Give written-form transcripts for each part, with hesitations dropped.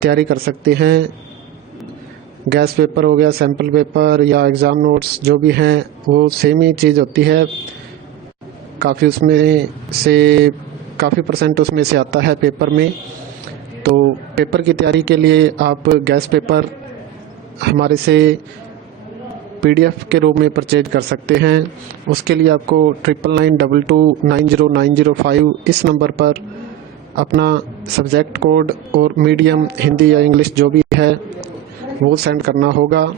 तैयारी कर सकते हैं। गैस पेपर हो गया, सैम्पल पेपर या एग्ज़ाम नोट्स जो भी हैं वो सेम ही चीज़ होती है। काफ़ी परसेंट उसमें से आता है पेपर में। तो पेपर की तैयारी के लिए आप गैस पेपर हमारे से PDF के रूप में परचेज कर सकते हैं। उसके लिए आपको 9992290905 इस नंबर पर अपना सब्जेक्ट कोड और मीडियम हिंदी या इंग्लिश जो भी है वो सेंड करना होगा।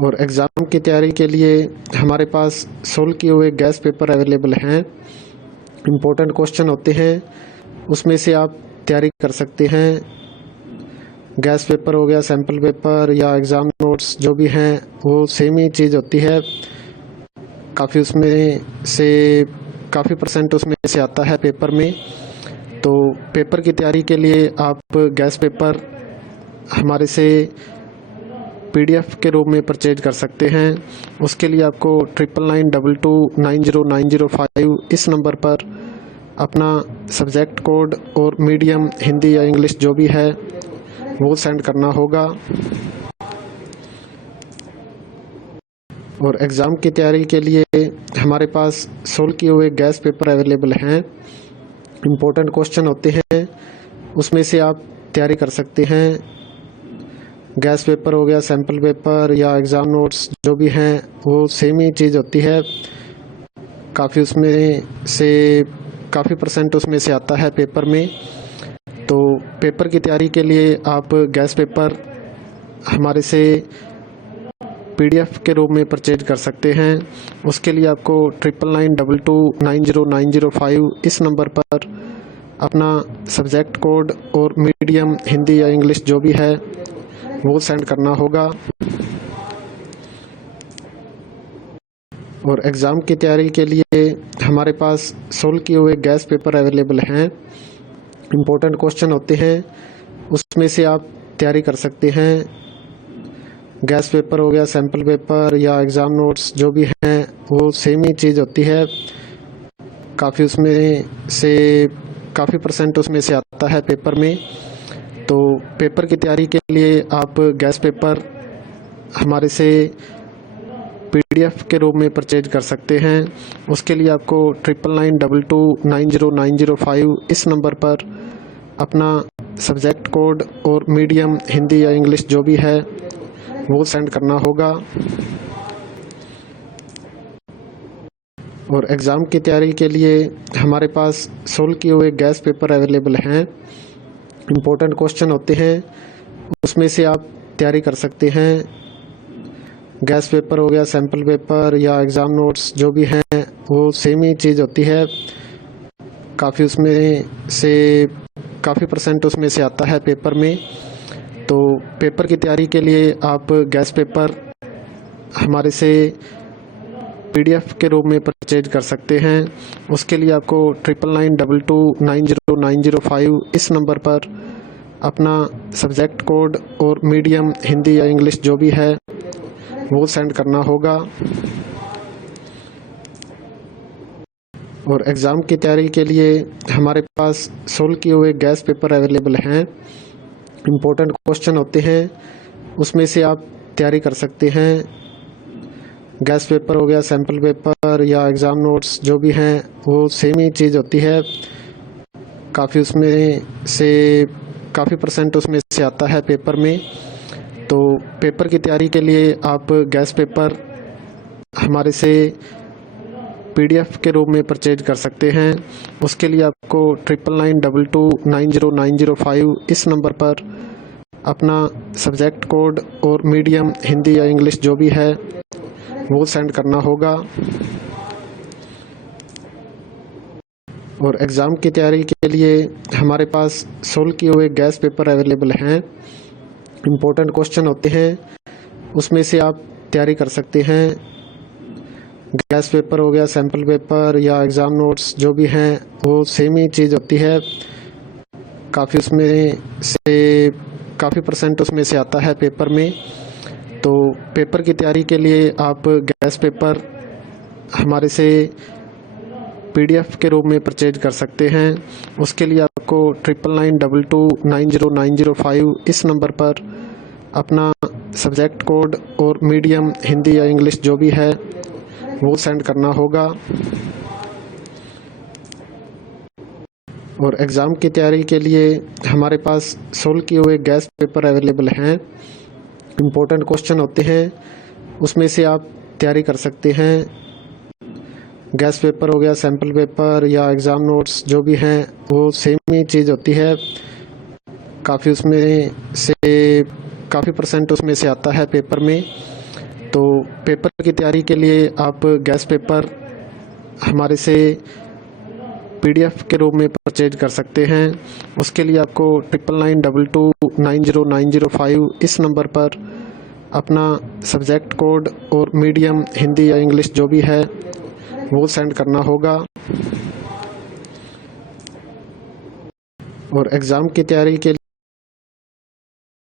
और एग्ज़ाम की तैयारी के लिए हमारे पास सोल्व किए हुए गैस पेपर अवेलेबल हैं। इम्पोर्टेंट क्वेश्चन होते हैं, उसमें से आप तैयारी कर सकते हैं। गैस पेपर हो गया, सैम्पल पेपर या एग्ज़ाम नोट्स जो भी हैं वो सेम ही चीज़ होती है। काफ़ी परसेंट उसमें से आता है पेपर में। तो पेपर की तैयारी के लिए आप गैस पेपर हमारे से PDF के रूप में परचेज कर सकते हैं। उसके लिए आपको 9992290905 इस नंबर पर अपना सब्जेक्ट कोड और मीडियम हिंदी या इंग्लिश जो भी है वो सेंड करना होगा। और एग्ज़ाम की तैयारी के लिए हमारे पास सोल्व किए हुए गैस पेपर अवेलेबल हैं। इम्पोर्टेंट क्वेश्चन होते हैं, उसमें से आप तैयारी कर सकते हैं। गैस पेपर हो गया, सैम्पल पेपर या एग्ज़ाम नोट्स जो भी हैं वो सेम ही चीज़ होती है। काफ़ी परसेंट उसमें से आता है पेपर में। तो पेपर की तैयारी के लिए आप गैस पेपर हमारे से PDF के रूप में परचेज कर सकते हैं। उसके लिए आपको 9992290905 इस नंबर पर अपना सब्जेक्ट कोड और मीडियम हिंदी या इंग्लिश जो भी है वो सेंड करना होगा। और एग्ज़ाम की तैयारी के लिए हमारे पास सोल्व किए हुए गैस पेपर अवेलेबल हैं। इम्पोर्टेंट क्वेश्चन होते हैं, उसमें से आप तैयारी कर सकते हैं। गैस पेपर हो गया, सैम्पल पेपर या एग्ज़ाम नोट्स जो भी हैं वो सेम ही चीज़ होती है। काफ़ी परसेंट उसमें से आता है पेपर में। तो पेपर की तैयारी के लिए आप गैस पेपर हमारे से PDF के रूप में परचेज कर सकते हैं। उसके लिए आपको 9992290905 इस नंबर पर अपना सब्जेक्ट कोड और मीडियम हिंदी या इंग्लिश जो भी है वो सेंड करना होगा। और एग्ज़ाम की तैयारी के लिए हमारे पास सोल्व किए हुए गैस पेपर अवेलेबल हैं। इम्पोर्टेंट क्वेश्चन होते हैं, उसमें से आप तैयारी कर सकते हैं। गैस पेपर हो गया, सैम्पल पेपर या एग्ज़ाम नोट्स जो भी हैं वो सेम ही चीज़ होती है। काफ़ी परसेंट उसमें से आता है पेपर में। तो पेपर की तैयारी के लिए आप गैस पेपर हमारे से PDF के रूप में परचेज कर सकते हैं। उसके लिए आपको 9992290905 इस नंबर पर अपना सब्जेक्ट कोड और मीडियम हिंदी या इंग्लिश जो भी है वो सेंड करना होगा। और एग्ज़ाम की तैयारी के लिए हमारे पास सोल्व किए हुए गैस पेपर अवेलेबल हैं। इम्पोर्टेंट क्वेश्चन होते हैं, उसमें से आप तैयारी कर सकते हैं। गैस पेपर हो गया, सैम्पल पेपर या एग्ज़ाम नोट्स जो भी हैं वो सेम ही चीज़ होती है। काफ़ी परसेंट उसमें से आता है पेपर में। तो पेपर की तैयारी के लिए आप गैस पेपर हमारे से PDF के रूप में परचेज कर सकते हैं। उसके लिए आपको 9992290905 इस नंबर पर अपना सब्जेक्ट कोड और मीडियम हिंदी या इंग्लिश जो भी है वो सेंड करना होगा। और एग्ज़ाम की तैयारी के लिए हमारे पास सोल्व किए हुए गैस पेपर अवेलेबल हैं। इम्पोर्टेंट क्वेश्चन होते हैं, उसमें से आप तैयारी कर सकते हैं। गैस पेपर हो गया, सैम्पल पेपर या एग्ज़ाम नोट्स जो भी हैं वो सेम ही चीज़ होती है। काफ़ी परसेंट उसमें से आता है पेपर में। तो पेपर की तैयारी के लिए आप गैस पेपर हमारे से PDF के रूप में परचेज कर सकते हैं। उसके लिए आपको आपको 9992290905 इस नंबर पर अपना सब्जेक्ट कोड और मीडियम हिंदी या इंग्लिश जो भी है वो सेंड करना होगा। और एग्ज़ाम की तैयारी के लिए हमारे पास सोल्व किए हुए गैस पेपर अवेलेबल हैं। इम्पोर्टेंट क्वेश्चन होते हैं, उसमें से आप तैयारी कर सकते हैं। गैस पेपर हो गया, सैम्पल पेपर या एग्ज़ाम नोट्स जो भी हैं वो सेम ही चीज़ होती है। काफ़ी परसेंट उसमें से आता है पेपर में। तो पेपर की तैयारी के लिए आप गैस पेपर हमारे से PDF के रूप में परचेज कर सकते हैं। उसके लिए आपको 9992290905 इस नंबर पर अपना सब्जेक्ट कोड और मीडियम हिंदी या इंग्लिश जो भी है वो सेंड करना होगा। और एग्ज़ाम की तैयारी के